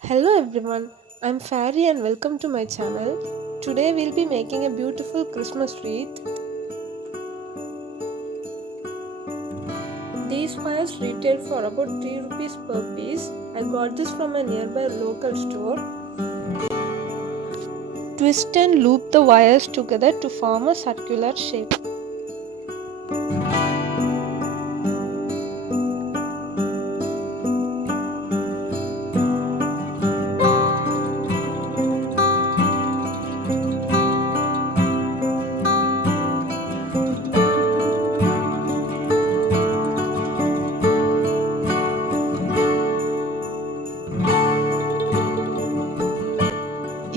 Hello everyone, I'm Fairy and welcome to my channel. Today we'll be making a beautiful Christmas wreath. These wires retail for about 3 rupees per piece. I got this from a nearby local store. Twist and loop the wires together to form a circular shape.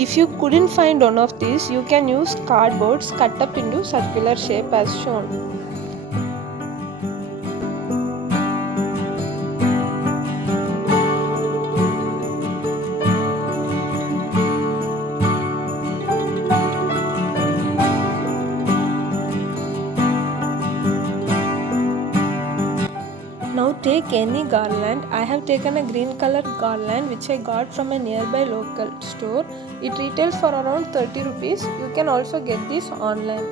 If you couldn't find one of these, you can use cardboards cut up into circular shape as shown. Now take any garland. I have taken a green color garland which I got from a nearby local store. It retails for around 30 rupees. You can also get this online.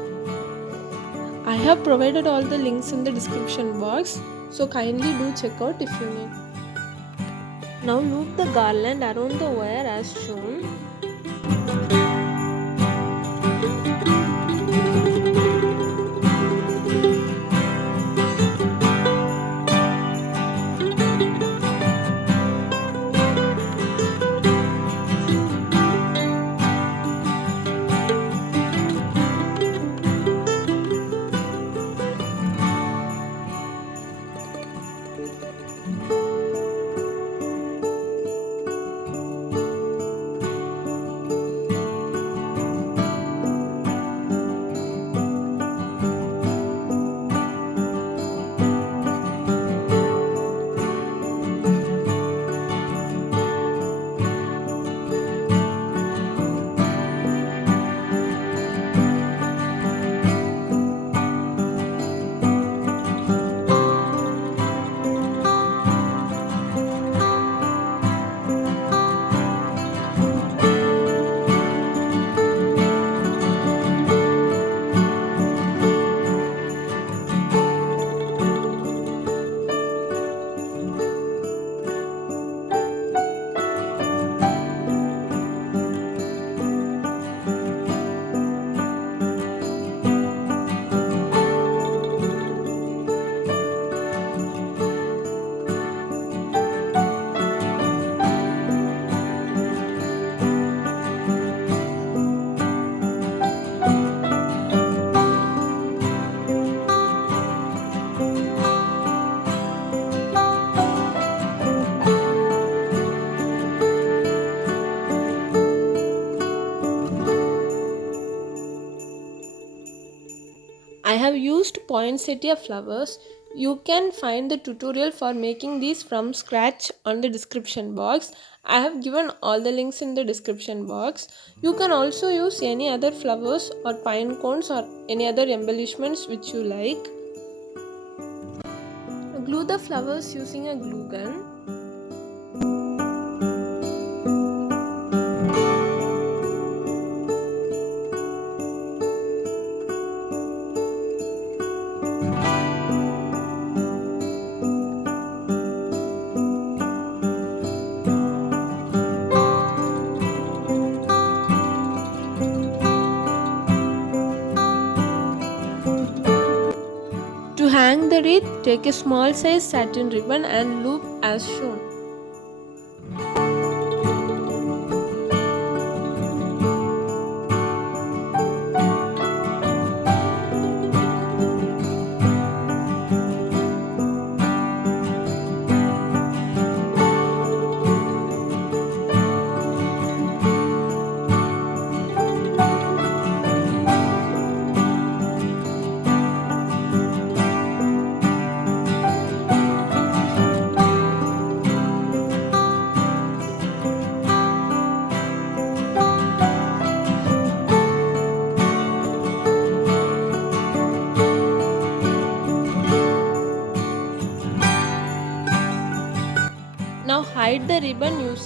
I have provided all the links in the description box, so kindly do check out if you need. Now loop the garland around the wire as shown. I have used poinsettia flowers. You can find the tutorial for making these from scratch on the description box. I have given all the links in the description box. You can also use any other flowers or pine cones or any other embellishments which you like. Glue the flowers using a glue gun. To hang the wreath, take a small size satin ribbon and loop as shown.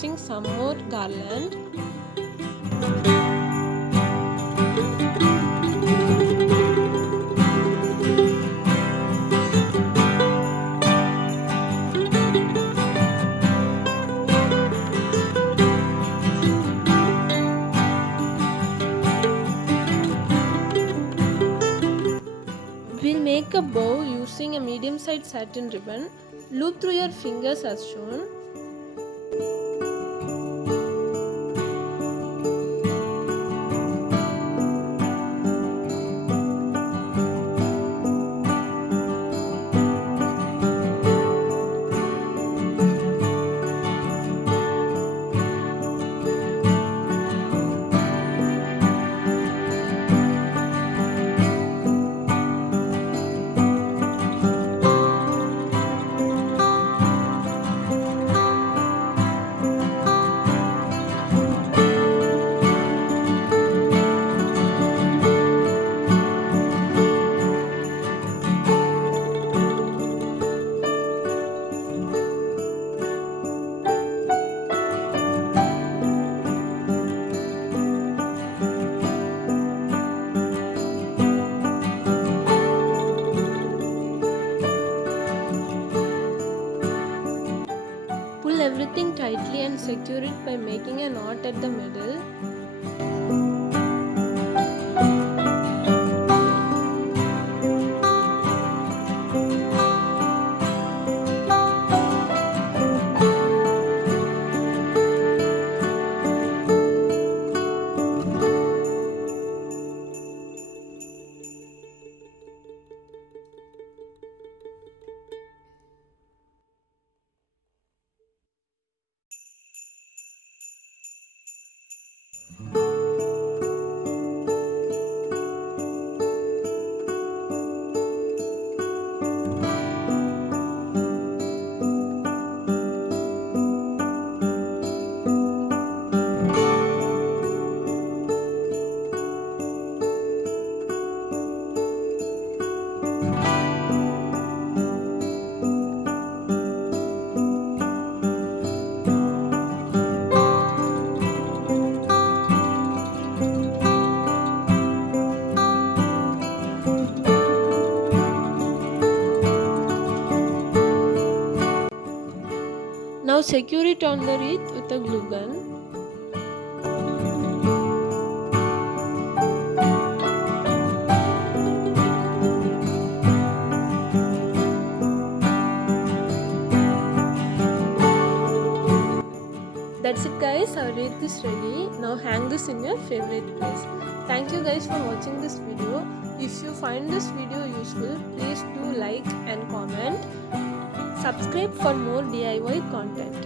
using some more garland. We'll make a bow using a medium-sized satin ribbon. Loop through your fingers as shown. Pull everything tightly and secure it by making a knot at the middle. Now secure it on the wreath with a glue gun. That's it guys, our wreath is ready. Now hang this in your favorite place. Thank you guys for watching this video. If you find this video useful, please do like and comment. Subscribe for more DIY content.